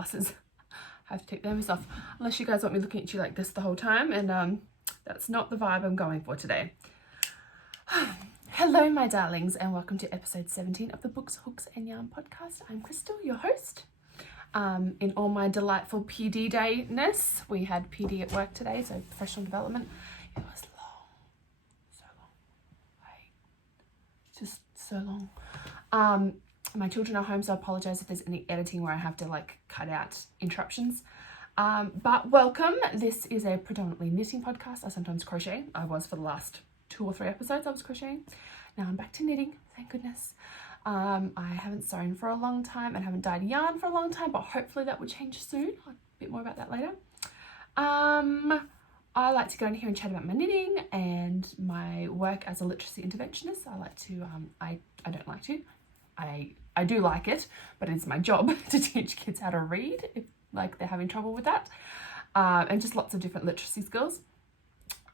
glasses. I have to take them off, unless you guys want me looking at you like this the whole time, and that's not the vibe I'm going for today. Hello my darlings, and welcome to episode 17 of the Books, Hooks and Yarn podcast. I'm Crystal, your host. In all my delightful PD day-ness, we had PD at work today, so professional development. It was long, so long, just so long. My children are home, so I apologize if there's any editing where I have to like cut out interruptions. But welcome. This is a predominantly knitting podcast. I sometimes crochet. I was for the last 2 or 3 episodes. I was crocheting. Now I'm back to knitting. Thank goodness. I haven't sewn for a long time and haven't dyed yarn for a long time, but hopefully that will change soon. A bit more about that later. I like to go in here and chat about my knitting and my work as a literacy interventionist. I like to, I don't like to. I do like it, but it's my job to teach kids how to read if like they're having trouble with that, and just lots of different literacy skills.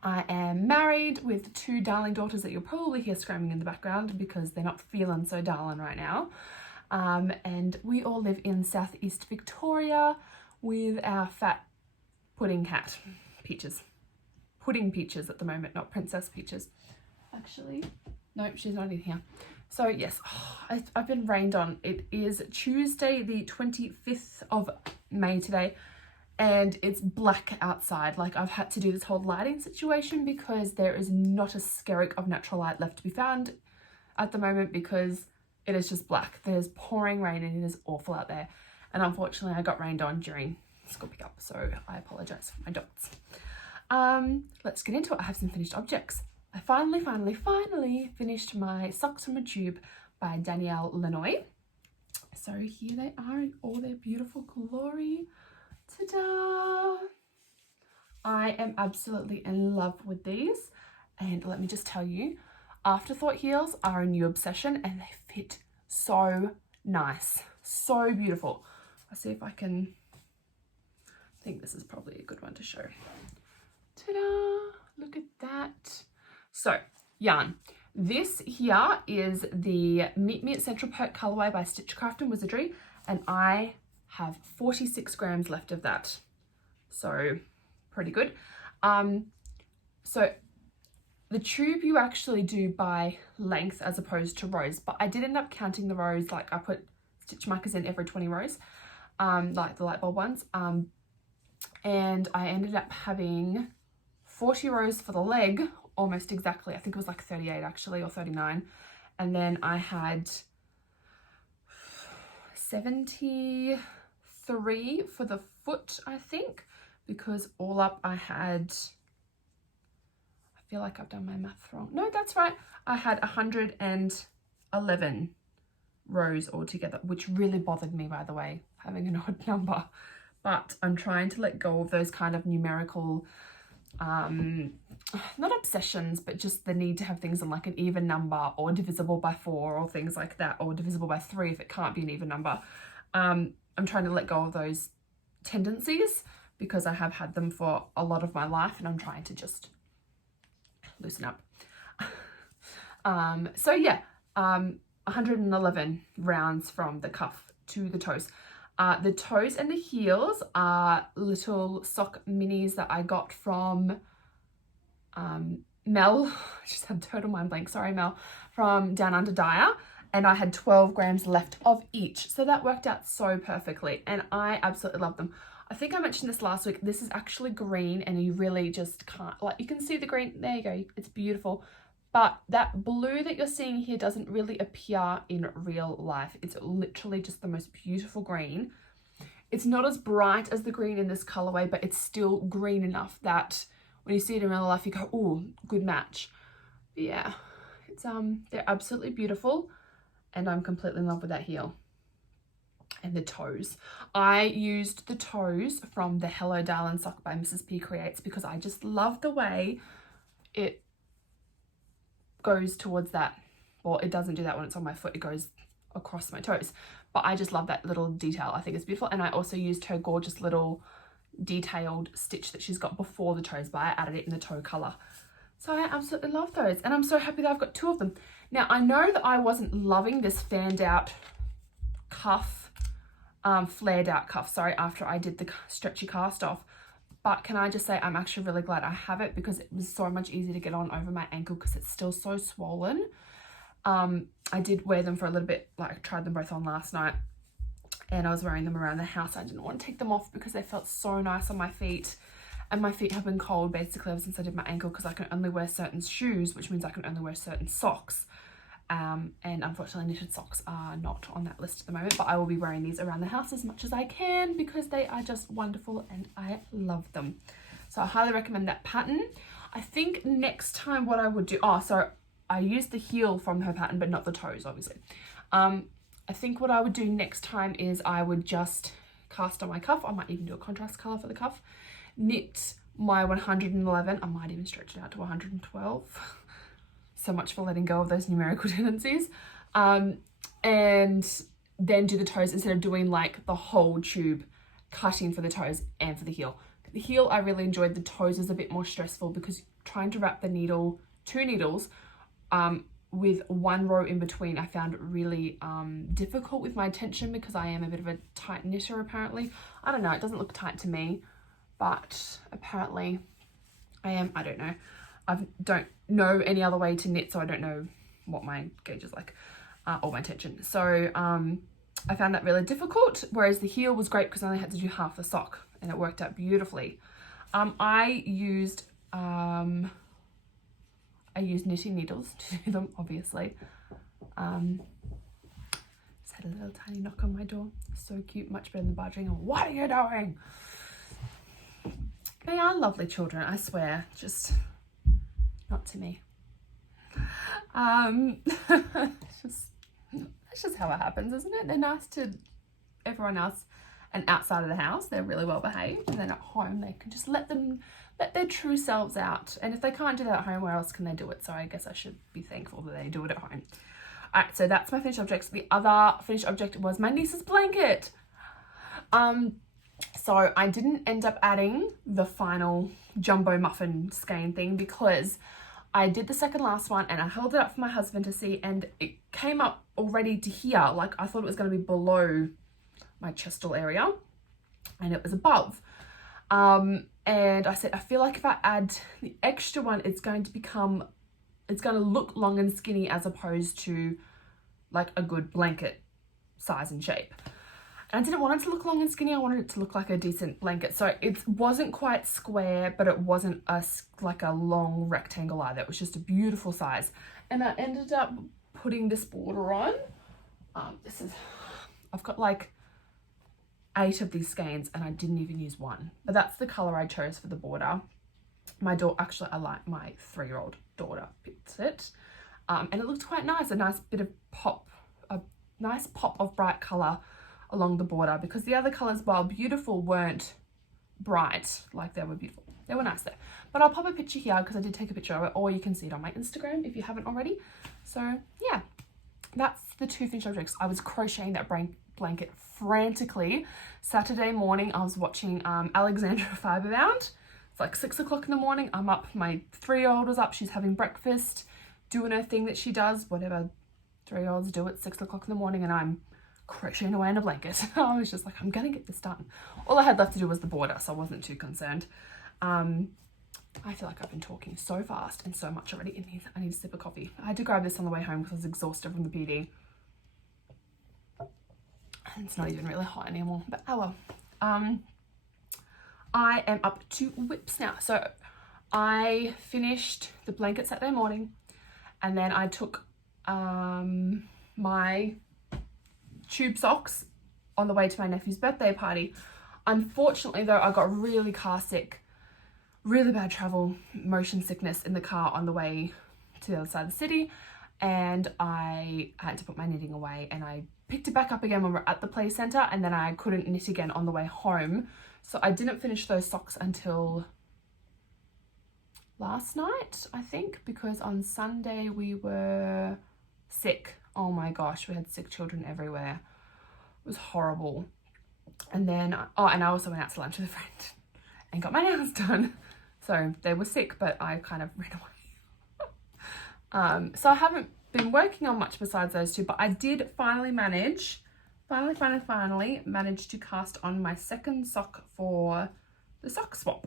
I am married with 2 darling daughters that you'll probably hear screaming in the background because they're not feeling so darling right now. And we all live in southeast Victoria with our fat pudding cat, Peaches. Pudding Peaches at the moment, not Princess Peaches. Actually, nope, she's not in here. So yes, I've been rained on. It is Tuesday the 25th of May today, and it's black outside. Like, I've had to do this whole lighting situation because there is not a skerrick of natural light left to be found at the moment because it is just black. There's pouring rain and it is awful out there. And unfortunately I got rained on during school pickup, so I apologize for my dots. Let's get into it. I have some finished objects. I finally finished my Socks from a Tube by Danielle Lanois. So here they are in all their beautiful glory. Ta-da! I am absolutely in love with these. And let me just tell you, afterthought heels are a new obsession and they fit so nice. So beautiful. I'll see if I can, I think this is probably a good one to show. Ta-da! Look at that. So, yarn. This here is the Meet Me at Central Perk colorway by Stitchcraft and Wizardry, and I have 46 grams left of that. So, pretty good. So, the tube you actually do by length as opposed to rows, but I did end up counting the rows. Like, I put stitch markers in every 20 rows, like the light bulb ones, and I ended up having 40 rows for the leg, almost exactly. I think it was like 38 actually, or 39. And then I had 73 for the foot, I think, because all up I had, I feel like I've done my math wrong. No, that's right. I had 111 rows altogether, which really bothered me, by the way, having an odd number. But I'm trying to let go of those kind of numerical not obsessions, but just the need to have things in like an even number or divisible by 4 or things like that, or divisible by 3 if it can't be an even number. I'm trying to let go of those tendencies because I have had them for a lot of my life and I'm trying to just loosen up. So yeah, 111 rounds from the cuff to the toes. The toes and the heels are little sock minis that I got from Mel. I just had a total mind blank. Sorry, Mel. From DownUnder Dyer. And I had 12 grams left of each. So that worked out so perfectly. And I absolutely love them. I think I mentioned this last week. This is actually green and you really just can't, like, you can see the green. There you go. It's beautiful. But that blue that you're seeing here doesn't really appear in real life. It's literally just the most beautiful green. It's not as bright as the green in this colorway, but it's still green enough that when you see it in real life, you go, "Ooh, good match." But yeah, it's they're absolutely beautiful, and I'm completely in love with that heel. And the toes. I used the toes from the Hello Darlin sock by Mrs. P Creates because I just love the way it goes towards that. Well, it doesn't do that when it's on my foot. It goes across my toes. But I just love that little detail. I think it's beautiful. And I also used her gorgeous little detailed stitch that she's got before the toes, but I added it in the toe color. So I absolutely love those. And I'm so happy that I've got 2 of them. Now, I know that I wasn't loving this fanned out cuff flared out cuff, sorry, after I did the stretchy cast off. But can I just say, I'm actually really glad I have it, because it was so much easier to get on over my ankle because it's still so swollen. I did wear them for a little bit, like I tried them both on last night, and I was wearing them around the house. I didn't want to take them off because they felt so nice on my feet, and my feet have been cold basically ever since I did my ankle, because I can only wear certain shoes, which means I can only wear certain socks. And unfortunately knitted socks are not on that list at the moment, but I will be wearing these around the house as much as I can because they are just wonderful and I love them. So I highly recommend that pattern. I think next time what I would do, so I used the heel from her pattern but not the toes obviously. I think what I would do next time is I would just cast on my cuff. I might even do a contrast color for the cuff, knit my 111, I might even stretch it out to 112. So much for letting go of those numerical tendencies, and then do the toes instead of doing like the whole tube, cutting for the toes and for the heel. The heel I really enjoyed. The toes is a bit more stressful because trying to wrap the needle, 2 needles, with 1 row in between, I found really difficult with my tension because I am a bit of a tight knitter apparently. I don't know, it doesn't look tight to me, but apparently I am, I don't know. I don't know any other way to knit, so I don't know what my gauge is like, or my tension. So I found that really difficult, whereas the heel was great because I only had to do half the sock and it worked out beautifully. I used knitting needles to do them, obviously. Just had a little tiny knock on my door. So cute, much better than barging. What are you doing? They are lovely children, I swear, just not to me. It's just how it happens, isn't it? They're nice to everyone else and outside of the house they're really well behaved, and then at home they can just let their true selves out, and if they can't do that at home, where else can they do it? So I guess I should be thankful that they do it at home. All right, so that's my finished objects. The other finished object was my niece's blanket. So I didn't end up adding the final jumbo muffin skein thing because I did the second last one and I held it up for my husband to see, and it came up already to here. Like I thought it was going to be below my chestal area and it was above. And I said, I feel like if I add the extra one, it's going to look long and skinny as opposed to like a good blanket size and shape. And I didn't want it to look long and skinny. I wanted it to look like a decent blanket. So it wasn't quite square, but it wasn't like a long rectangle either. It was just a beautiful size. And I ended up putting this border on. I've got like 8 of these skeins and I didn't even use one. But that's the color I chose for the border. My my 3-year-old daughter picked it. And it looked quite nice. A nice bit of pop, a nice pop of bright color along the border, because the other colors, while beautiful, weren't bright like they were beautiful. They were nice there. But I'll pop a picture here because I did take a picture of it, or you can see it on my Instagram if you haven't already. So yeah, that's the 2 finished objects. I was crocheting that blanket frantically. Saturday morning I was watching Alexandra Fiberbound. It's like 6 o'clock in the morning. I'm up, my 3-year-old was up, she's having breakfast, doing her thing that she does, whatever 3-year-olds do at 6 o'clock in the morning, and I'm crocheting away in a blanket. I was just like, I'm gonna get this done. All I had left to do was the border, so I wasn't too concerned. I feel like I've been talking so fast and so much already. I need a sip of coffee. I had to grab this on the way home because I was exhausted from the PD. And it's not even really hot anymore, but oh well. I am up to whips now. So I finished the blanket Saturday morning, and then I took my tube socks on the way to my nephew's birthday party. Unfortunately though, I got really car sick, really bad travel motion sickness in the car on the way to the other side of the city, and I had to put my knitting away, and I picked it back up again when we were at the play centre, and then I couldn't knit again on the way home. So I didn't finish those socks until last night, I think, because on Sunday we were sick. Oh my gosh, we had sick children everywhere. It was horrible. And then, and I also went out to lunch with a friend and got my nails done. So they were sick, but I kind of ran away. So I haven't been working on much besides those 2, but I did finally manage finally managed to cast on my second sock for the sock swap.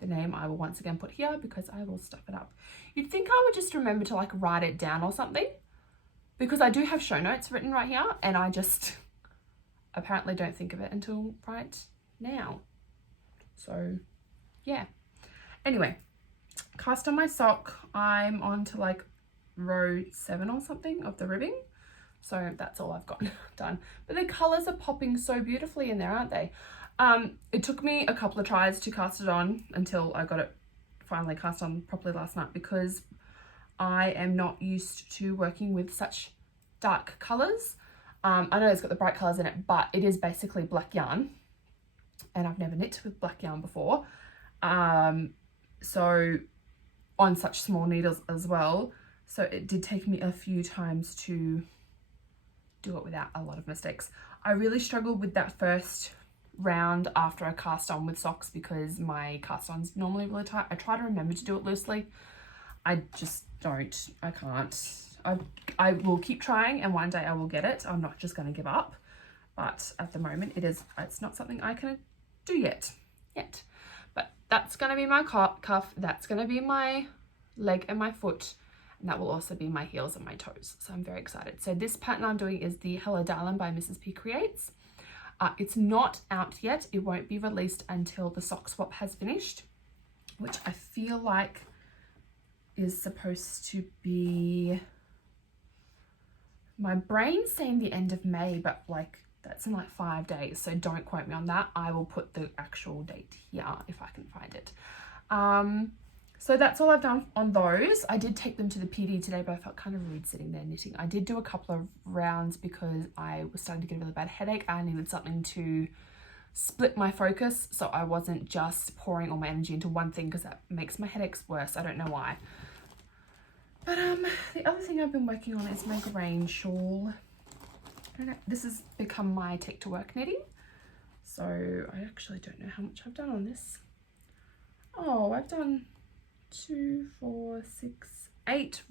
The name I will once again put here because I will stuff it up. You'd think I would just remember to like write it down or something, because I do have show notes written right here and I just apparently don't think of it until right now. So yeah. Anyway, cast on my sock. I'm on to like row 7 or something of the ribbing. So that's all I've got done. But the colours are popping so beautifully in there, aren't they? It took me a couple of tries to cast it on until I got it finally cast on properly last night, because I am not used to working with such dark colours. I know it's got the bright colours in it, but it is basically black yarn. And I've never knit with black yarn before. So on such small needles as well. So it did take me a few times to do it without a lot of mistakes. I really struggled with that first round after I cast on with socks because my cast on's normally really tight. I try to remember to do it loosely. I just don't. I can't. I will keep trying and one day I will get it. I'm not just going to give up. But at the moment it's not something I can do yet. But that's going to be my cuff. That's going to be my leg and my foot. And that will also be my heels and my toes. So I'm very excited. So this pattern I'm doing is the Hello Darlin by Mrs. P Creates. It's not out yet. It won't be released until the sock swap has finished, which I feel like is supposed to be, my brain's saying the end of May, but like that's in like 5 days. So don't quote me on that. I will put the actual date here if I can find it. So that's all I've done on those. I did take them to the PD today, but I felt kind of rude sitting there knitting. I did do a couple of rounds because I was starting to get a really bad headache. I needed something to split my focus so I wasn't just pouring all my energy into one thing, because that makes my headaches worse. I don't know why. But the other thing I've been working on is my grain shawl. I don't know, this has become my take to work knitting. So I actually don't know how much I've done on this. Oh, I've done 2, 4, 6, 8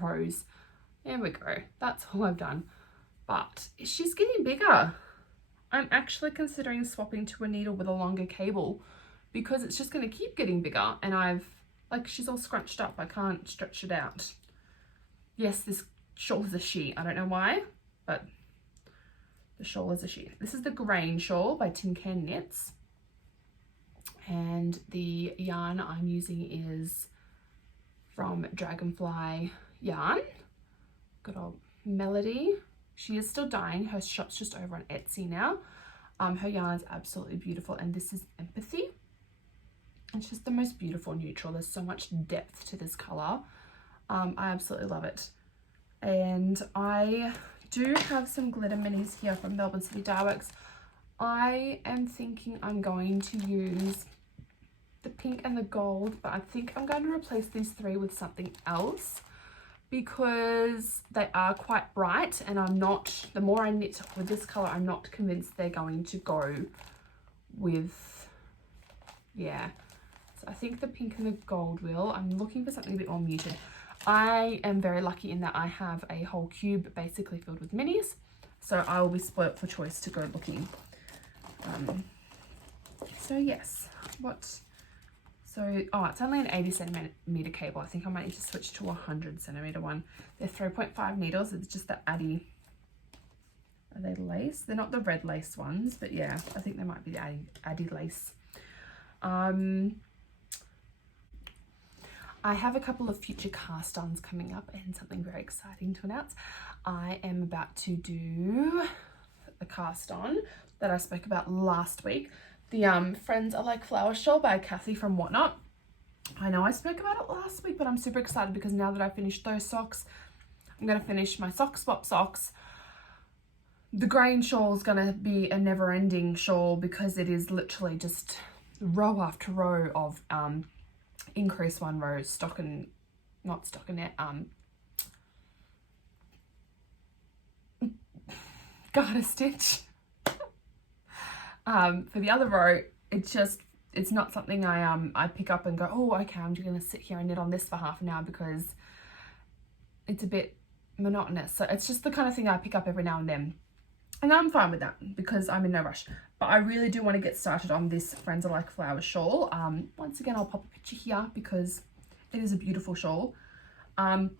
rows. There we go. That's all I've done. But she's getting bigger. I'm actually considering swapping to a needle with a longer cable because it's just going to keep getting bigger, and she's all scrunched up. I can't stretch it out. Yes, this shawl is a she. I don't know why, but the shawl is a she. This is the Grain Shawl by Tincanknits. And the yarn I'm using is from Dragonfly Yarn. Good old Melody. She is still dyeing. Her shop's just over on Etsy now. Her yarn is absolutely beautiful. And this is Empathy. It's just the most beautiful neutral. There's so much depth to this colour. I absolutely love it. And I do have some glitter minis here from Melbourne City Dye Works. I am thinking I'm going to use the pink and the gold, but I think I'm going to replace these 3 with something else because they are quite bright, and the more I knit with this colour, I'm not convinced they're going to go with, yeah. So I think the pink and the gold will. I'm looking for something a bit more muted. I am very lucky in that I have a whole cube basically filled with minis, so I will be spoilt for choice to go looking. So yes, it's only an 80 centimeter cable. I think I might need to switch to a 100 centimeter one. They're 3.5 needles. It's just the Addy. Are they lace? They're not the red lace ones, but yeah, I think they might be the Addy lace. I have a couple of future cast-ons coming up and something very exciting to announce. I am about to do a cast-on that I spoke about last week. The Friends Are Like Flower Shawl by Kathy from Whotnot. I know I spoke about it last week, but I'm super excited because now that I finished those socks, I'm going to finish my sock swap socks. The grain shawl is going to be a never-ending shawl because it is literally just row after row of increase 1 row not stockinette, garter stitch. For the other row, it's not something I pick up and go, oh, okay, I'm just going to sit here and knit on this for half an hour because it's a bit monotonous. So it's just the kind of thing I pick up every now and then. And I'm fine with that because I'm in no rush. But I really do want to get started on this Friends Are Like Flowers shawl. Once again, I'll pop a picture here because it is a beautiful shawl. And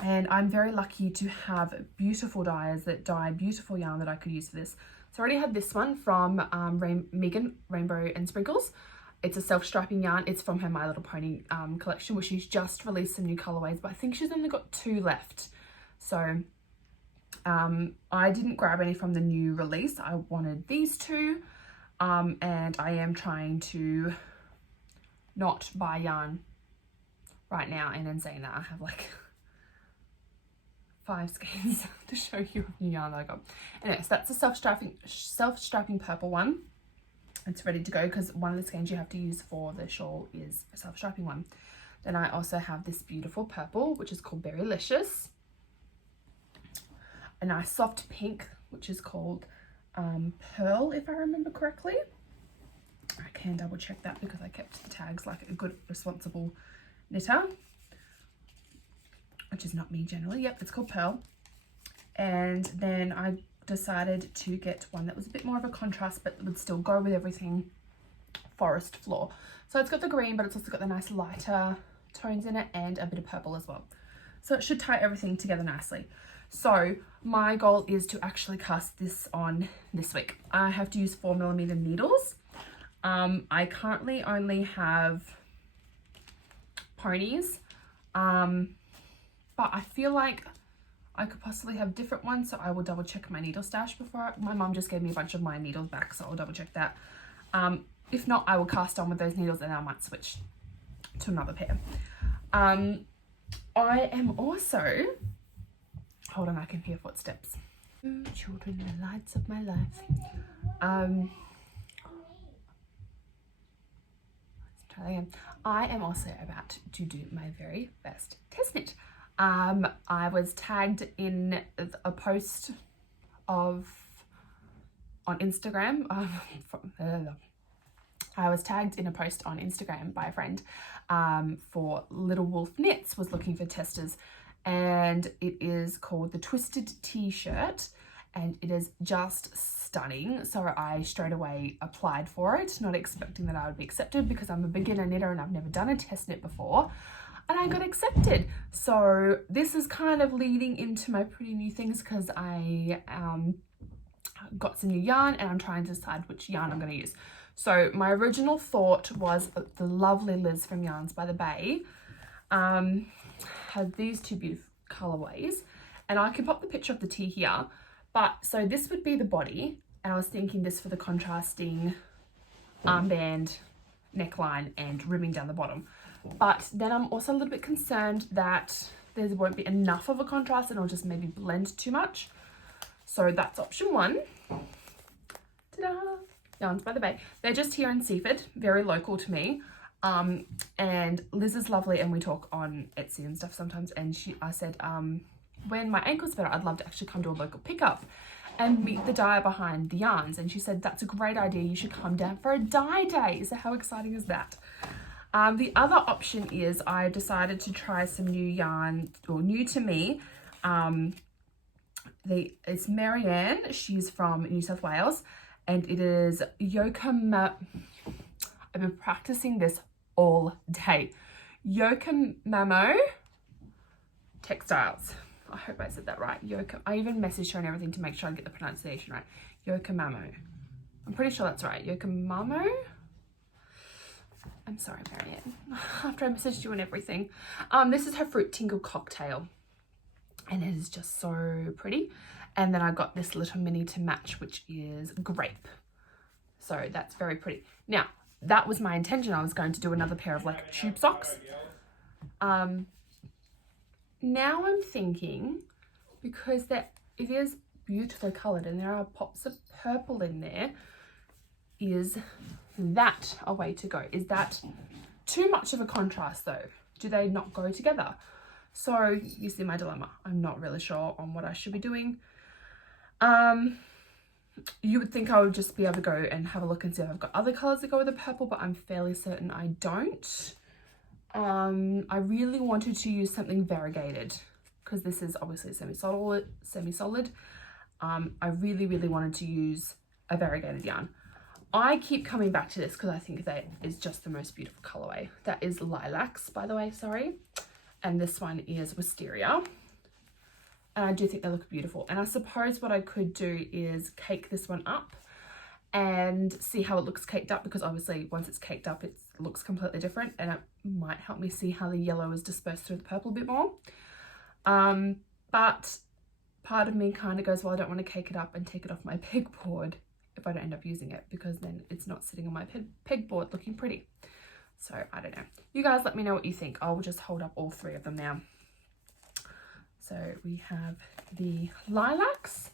I'm very lucky to have beautiful dyers that dye beautiful yarn that I could use for this. So I already had this one from Megan, Rainbow and Sprinkles. It's a self-striping yarn. It's from her My Little Pony collection, where she's just released some new colorways, but I think she's only got 2 left. So I didn't grab any from the new release. I wanted these 2, and I am trying to not buy yarn right now. And then saying that, I have like 5 skeins to show you of new yarn that I got. Anyway, so that's a self-striping purple one. It's ready to go because one of the skeins you have to use for the shawl is a self-striping one. Then I also have this beautiful purple, which is called Berrylicious. A nice soft pink, which is called Pearl, if I remember correctly. I can double check that because I kept the tags like a good responsible knitter, which is not me generally. Yep, it's called Pearl. And then I decided to get one that was a bit more of a contrast but would still go with everything, Forest Floor. So it's got the green, but it's also got the nice lighter tones in it and a bit of purple as well. So it should tie everything together nicely. So my goal is to actually cast this on this week. I have to use 4mm needles. I currently only have ponies, but I feel like I could possibly have different ones, so I will double check my needle stash before. My mum just gave me a bunch of my needles back, so I'll double check that. If not, I will cast on with those needles and I might switch to another pair. I am also, hold on, I can hear footsteps. Ooh, children, the lights of my life. Let's try that again. I am also about to do my very best test knit. I was tagged in a post on Instagram. I was tagged in a post on Instagram by a friend for Little Wolf Knits was looking for testers, and it is called the Twisted T-shirt, and it is just stunning. So I straight away applied for it, not expecting that I would be accepted because I'm a beginner knitter and I've never done a test knit before. And I got accepted. So this is kind of leading into my pretty new things because I got some new yarn and I'm trying to decide which yarn I'm going to use. So my original thought was the lovely Liz from Yarns by the Bay had these 2 beautiful colorways, and I can pop the picture of the tee here. But so this would be the body, and I was thinking this for the contrasting armband, neckline and ribbing down the bottom. But then I'm also a little bit concerned that there won't be enough of a contrast and it'll just maybe blend too much. So that's option 1. Ta-da! Yarns by the Bay. They're just here in Seaford, very local to me. And Liz is lovely and we talk on Etsy and stuff sometimes. And I said, when my ankle's better, I'd love to actually come to a local pickup and meet the dyer behind the yarns. And she said, that's a great idea. You should come down for a dye day. So how exciting is that? The other option is I decided to try some new yarn, or new to me. It's Marianne. She's from New South Wales, and it is Jokamamo. I've been practicing this all day. Jokamamo Textiles. I hope I said that right. I even messaged her and everything to make sure I get the pronunciation right. Jokamamo. I'm pretty sure that's right. Jokamamo. I'm sorry, Marianne, after I messaged you and everything. This is her fruit tingle cocktail, and it is just so pretty. And then I got this little mini to match, which is grape. So that's very pretty. Now, that was my intention. I was going to do another pair of like tube socks. Now I'm thinking, because it is beautifully coloured and there are pops of purple in there, is that a way to go? Is that too much of a contrast though? Do they not go together? So you see my dilemma. I'm not really sure on what I should be doing. You would think I would just be able to go and have a look and see if I've got other colours that go with the purple, but I'm fairly certain I don't. I really wanted to use something variegated because this is obviously semi-solid. I really, really wanted to use a variegated yarn. I keep coming back to this because I think that is just the most beautiful colorway. That is Lilacs, by the way, sorry. And this one is Wisteria. And I do think they look beautiful. And I suppose what I could do is cake this one up and see how it looks caked up, because obviously once it's caked up, it looks completely different, and it might help me see how the yellow is dispersed through the purple a bit more. But part of me kind of goes, well, I don't want to cake it up and take it off my pegboard if I don't end up using it, because then it's not sitting on my pegboard looking pretty. So I don't know. You guys let me know what you think. I will just hold up all three of them now. So we have the Lilacs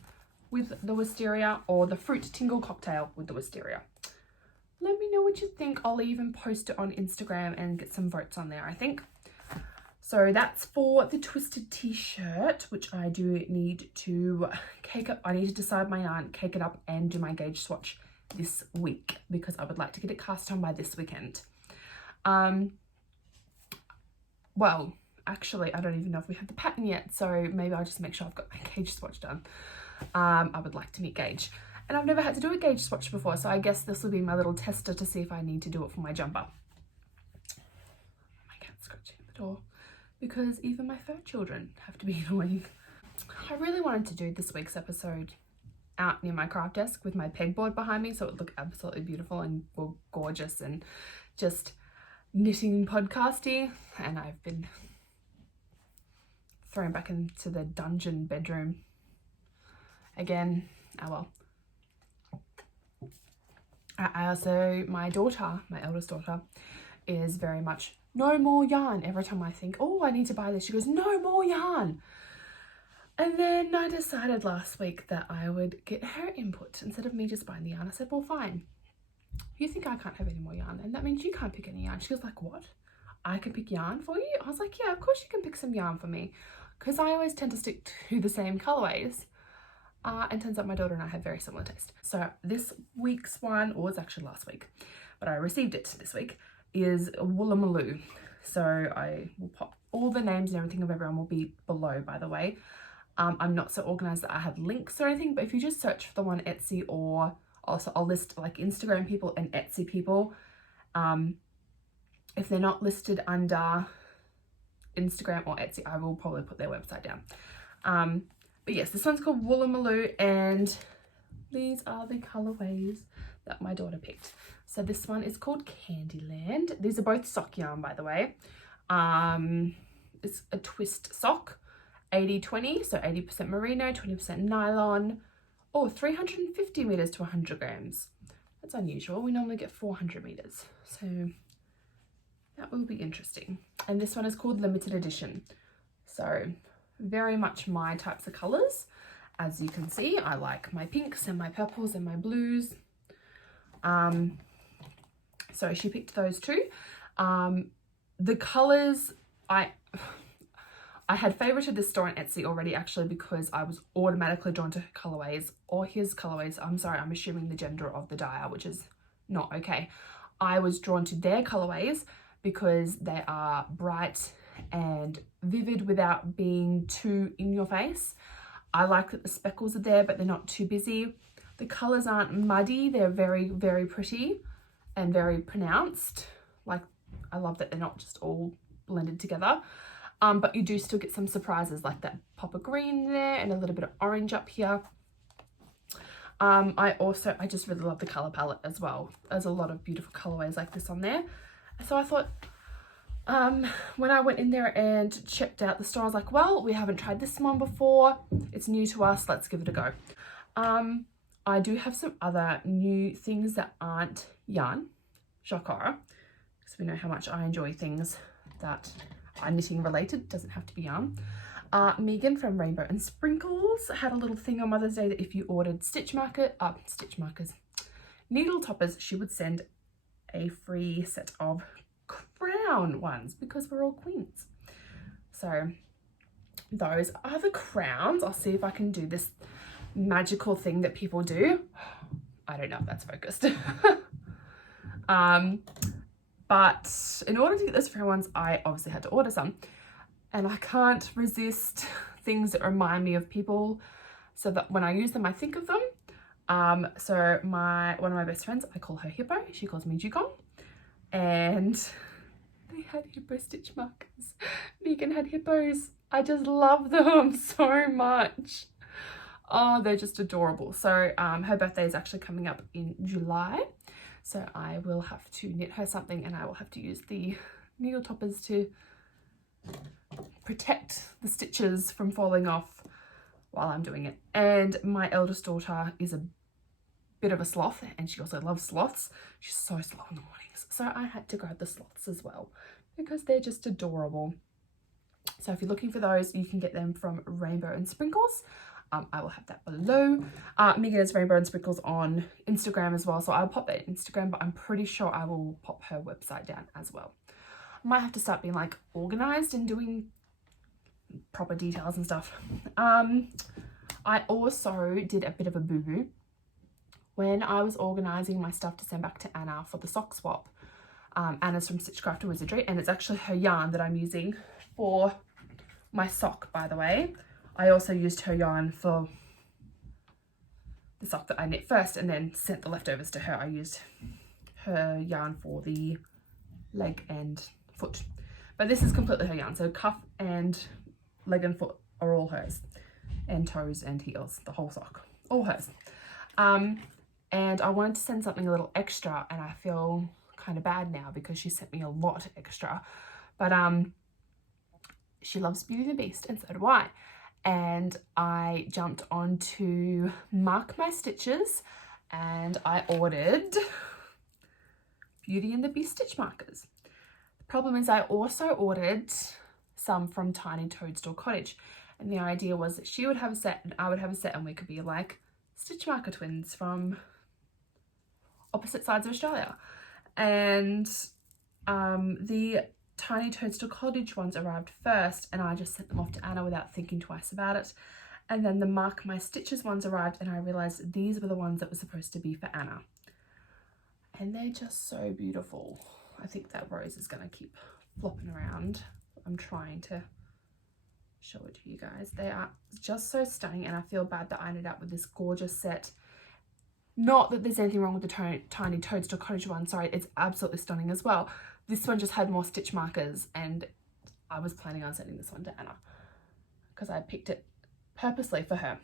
with the Wisteria, or the Fruit Tingle Cocktail with the Wisteria. Let me know what you think. I'll even post it on Instagram and get some votes on there, I think. So that's for the twisted t-shirt, which I do need to cake up. I need to decide my yarn, cake it up, and do my gauge swatch this week, because I would like to get it cast on by this weekend. Well, actually, I don't even know if we have the pattern yet, so maybe I'll just make sure I've got my gauge swatch done. I would like to meet gauge, and I've never had to do a gauge swatch before, so I guess this will be my little tester to see if I need to do it for my jumper. My cat's scratching at the door, because even my fur children have to be annoying. I really wanted to do this week's episode out near my craft desk with my pegboard behind me, so it would look absolutely beautiful and gorgeous and just knitting and podcasting, and I've been thrown back into the dungeon bedroom again. Oh well. I also, my daughter, my eldest daughter, is very much no more yarn. Every time I think, oh, I need to buy this, she goes, no more yarn. And then I decided last week that I would get her input instead of me just buying the yarn. I said, well, fine. You think I can't have any more yarn, and that means you can't pick any yarn. She was like, what? I can pick yarn for you? I was like, yeah, of course you can pick some yarn for me, because I always tend to stick to the same colorways. And turns out my daughter and I have very similar taste. So this week's one, or it's actually last week, but I received it this week, is Woolamaloo. So I will pop all the names and everything of everyone will be below, by the way. I'm not so organized that I have links or anything, but if you just search for the one Etsy, or also I'll list like Instagram people and Etsy people. If they're not listed under Instagram or Etsy, I will probably put their website down. But yes, this one's called Woolamaloo, and these are the colorways that my daughter picked. So this one is called Candyland. These are both sock yarn, by the way. It's a twist sock, 80-20, so 80% merino, 20% nylon, or 350 meters to 100 grams. That's unusual. We normally get 400 meters. So that will be interesting. And this one is called Limited Edition. So very much my types of colors. As you can see, I like my pinks and my purples and my blues. So she picked those two. The colors, I had favorited this store on Etsy already, actually, because I was automatically drawn to her colorways, or his colorways. I'm sorry, I'm assuming the gender of the dyer, which is not okay. I was drawn to their colorways because they are bright and vivid without being too in your face. I like that the speckles are there, but they're not too busy. The colors aren't muddy. They're very, very pretty and very pronounced. Like, I love that they're not just all blended together. But you do still get some surprises, like that pop of green there and a little bit of orange up here. I just really love the color palette as well. There's a lot of beautiful colorways like this on there. So I thought, when I went in there and checked out the store, I was like, well, we haven't tried this one before. It's new to us. Let's give it a go. I do have some other new things that aren't yarn, Shakara, because we know how much I enjoy things that are knitting related. Doesn't have to be yarn. Megan from Rainbow and Sprinkles had a little thing on Mother's Day that if you ordered needle toppers, she would send a free set of crown ones, because we're all queens. So those are the crowns. I'll see if I can do this magical thing that people do. I don't know if that's focused. But in order to get those free ones, I obviously had to order some, and I can't resist things that remind me of people. so that when I use them, I think of them. So one of my best friends, I call her Hippo. She calls me Jukong. And they had hippo stitch markers. Megan had hippos. I just love them so much. Oh, they're just adorable. So her birthday is actually coming up in July. So I will have to knit her something, and I will have to use the needle toppers to protect the stitches from falling off while I'm doing it. And my eldest daughter is a bit of a sloth, and she also loves sloths. She's so slow in the mornings. So I had to grab the sloths as well because they're just adorable. So if you're looking for those, you can get them from Rainbow and Sprinkles. I will have that below. Megan has Rainbow and Sprinkles on Instagram as well, so I'll pop that Instagram, but I'm pretty sure I will pop her website down as well. I might have to start being like organized and doing proper details and stuff. I also did a bit of a boo-boo when I was organizing my stuff to send back to Anna for the sock swap. Anna's from Stitchcraft and Wizardry, and it's actually her yarn that I'm using for my sock, by the way. I also used her yarn for the sock that I knit first and then sent the leftovers to her. I used her yarn for the leg and foot, but this is completely her yarn. So cuff and leg and foot are all hers, and toes and heels, the whole sock, all hers. And I wanted to send something a little extra, and I feel kind of bad now because she sent me a lot extra, but she loves Beauty and the Beast, and so do I. And I jumped onto Mark My Stitches and I ordered Beauty and the Beast stitch markers. The problem is I also ordered some from Tiny Toadstool Cottage, and the idea was that she would have a set and I would have a set, and we could be like stitch marker twins from opposite sides of Australia. And the Tiny Toadstool Cottage ones arrived first, and I just sent them off to Anna without thinking twice about it. And then the Mark My Stitches ones arrived, and I realized these were the ones that were supposed to be for Anna. And they're just so beautiful. I think that rose is going to keep flopping around. I'm trying to show it to you guys. They are just so stunning, and I feel bad that I ended up with this gorgeous set. Not that there's anything wrong with the Tiny Toadstool Cottage one, sorry, it's absolutely stunning as well. This one just had more stitch markers, and I was planning on sending this one to Anna because I picked it purposely for her.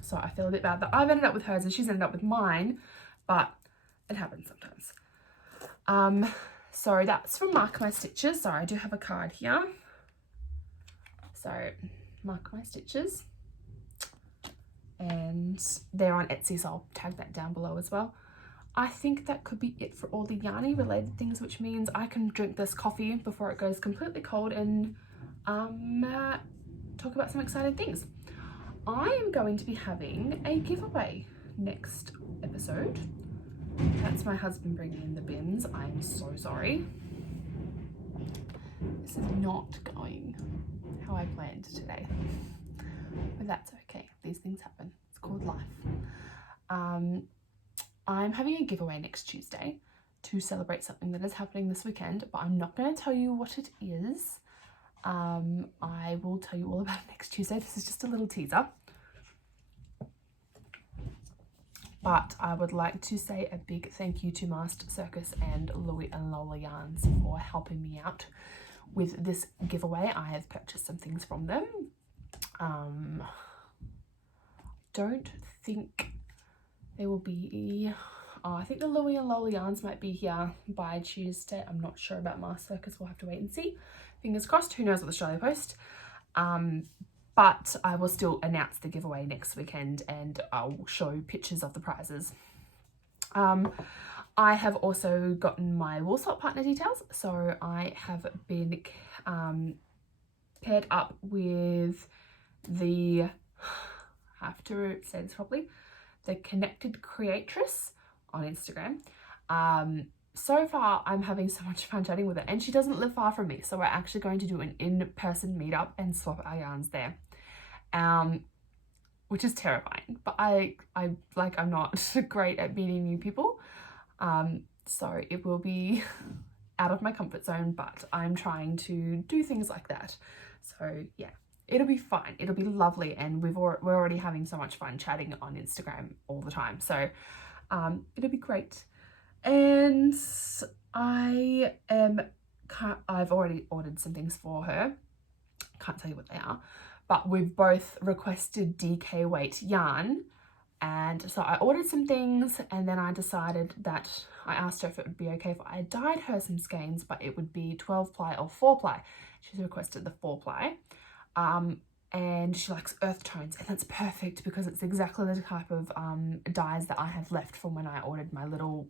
So I feel a bit bad that I've ended up with hers and she's ended up with mine, but it happens sometimes. So that's from Mark My Stitches. Sorry, I do have a card here. So Mark My Stitches. And they're on Etsy, so I'll tag that down below as well. I think that could be it for all the yarny related things, which means I can drink this coffee before it goes completely cold and talk about some exciting things. I am going to be having a giveaway next episode. That's my husband bringing in the bins. I am so sorry. This is not going how I planned today, but that's okay. These things happen. It's called life. I'm having a giveaway next Tuesday to celebrate something that is happening this weekend, but I'm not going to tell you what it is. I will tell you all about it next Tuesday. This is just a little teaser. But I would like to say a big thank you to MaskedCircus and Louie and Lola Yarns for helping me out with this giveaway. I have purchased some things from them. Don't think they will be, I think the Louie and Lola Yarns might be here by Tuesday. I'm not sure about MaskedCircus. We'll have to wait and see. Fingers crossed. Who knows with Australia Post. But I will still announce the giveaway next weekend, and I'll show pictures of the prizes. I have also gotten my wool swap partner details. So I have been paired up with the, I have to say this properly, the Connected Creatress on Instagram. So far I'm having so much fun chatting with her, and she doesn't live far from me, so we're actually going to do an in-person meetup and swap our yarns there, which is terrifying, but I'm not great at meeting new people, so it will be out of my comfort zone, but I'm trying to do things like that. So yeah, it'll be fine. It'll be lovely, and we're already having so much fun chatting on Instagram all the time. So it'll be great. And I've already ordered some things for her. Can't tell you what they are, but we've both requested DK weight yarn. And so I ordered some things, and then I decided that I asked her if it would be okay if I dyed her some skeins, but it would be 12 ply or 4 ply. She's requested the 4 ply. And she likes earth tones, and that's perfect because it's exactly the type of dyes that I have left from when I ordered my little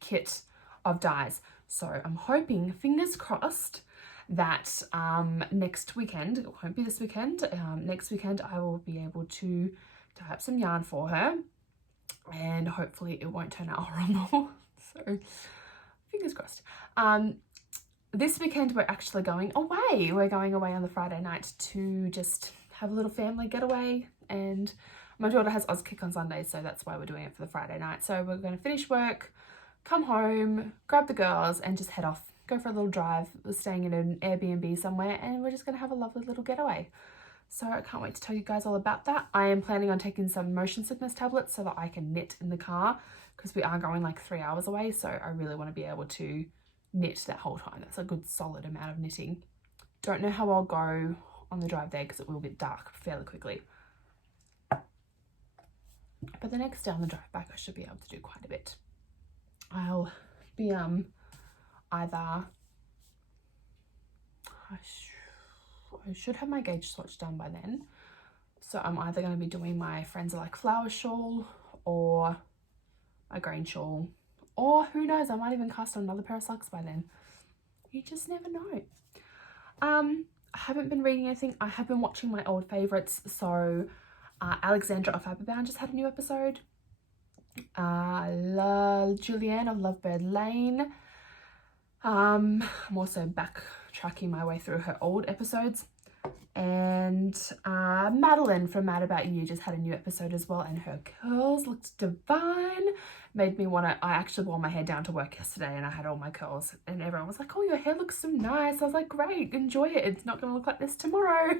kit of dyes. So I'm hoping, fingers crossed, that next weekend, it won't be this weekend, next weekend I will be able to dye up some yarn for her, and hopefully it won't turn out horrible. So fingers crossed. This weekend we're actually going away. We're going away on the Friday night to just have a little family getaway, and my daughter has Auskick on Sunday, so that's why we're doing it for the Friday night. So we're going to finish work, come home, grab the girls, and just head off, go for a little drive. We're staying in an Airbnb somewhere, and we're just going to have a lovely little getaway. So I can't wait to tell you guys all about that. I am planning on taking some motion sickness tablets so that I can knit in the car, because we are going like 3 hours away, so I really want to be able to knit that whole time. That's a good solid amount of knitting. Don't know how I'll go on the drive there because it will get dark fairly quickly. But the next day on the drive back I should be able to do quite a bit. I'll be either I should have my gauge swatch done by then. So I'm either going to be doing my Friends Are Like Flower shawl or my grain shawl, or who knows, I might even cast on another pair of slacks by then. You just never know. I haven't been reading anything. I have been watching my old favourites. So Alexandra of Faberbound just had a new episode. Julianne of Lovebird Lane. I'm also backtracking my way through her old episodes. And Madeline from Mad About You just had a new episode as well, and her curls looked divine. Made me want to, I actually wore my hair down to work yesterday and I had all my curls, and everyone was like, oh, your hair looks so nice. I was like, great, enjoy it. It's not going to look like this tomorrow.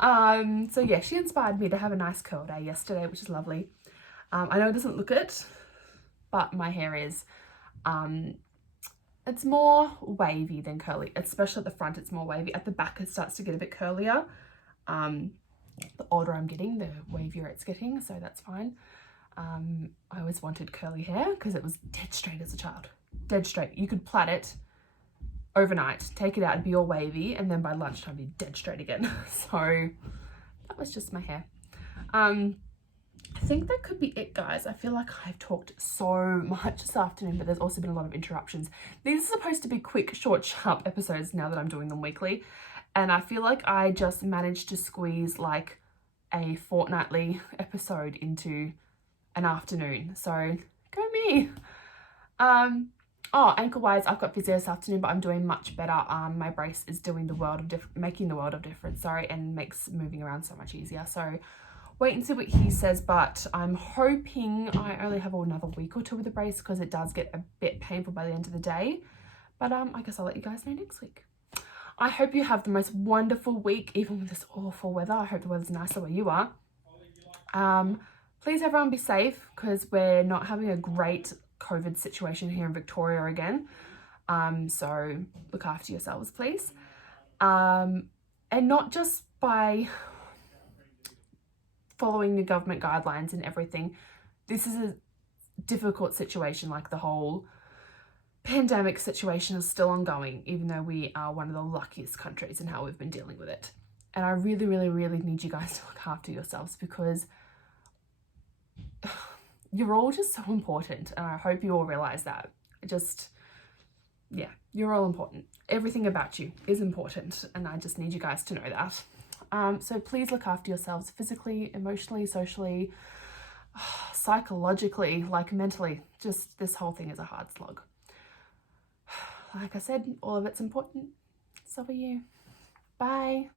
So yeah, she inspired me to have a nice curl day yesterday, which is lovely. I know it doesn't look it, but my hair is, it's more wavy than curly, especially at the front. It's more wavy. At the back it starts to get a bit curlier. The older I'm getting, the wavier it's getting, so that's fine. I always wanted curly hair because it was dead straight as a child. Dead straight. You could plait it overnight, take it out and be all wavy, and then by lunchtime be dead straight again. So that was just my hair. I think that could be it, guys. I feel like I've talked so much this afternoon, but there's also been a lot of interruptions. These are supposed to be quick, short, sharp episodes now that I'm doing them weekly, and I feel like I just managed to squeeze like a fortnightly episode into an afternoon. So go me. Oh, ankle wise, I've got physio this afternoon, but I'm doing much better. My brace is doing making the world of difference, and makes moving around so much easier. So wait and see what he says, but I'm hoping I only have another week or two with the brace because it does get a bit painful by the end of the day. But I guess I'll let you guys know next week. I hope you have the most wonderful week, even with this awful weather. I hope the weather's nicer where you are. Please everyone be safe, because we're not having a great COVID situation here in Victoria again. So look after yourselves, please. And not just by following the government guidelines and everything. This is a difficult situation, like the whole pandemic situation is still ongoing, even though we are one of the luckiest countries in how we've been dealing with it. And I really, really, really need you guys to look after yourselves, because you're all just so important, and I hope you all realize that. Yeah, you're all important. Everything about you is important, and I just need you guys to know that. So please look after yourselves physically, emotionally, socially, psychologically, like mentally. Just this whole thing is a hard slog. Like I said, all of it's important. So are you. Bye.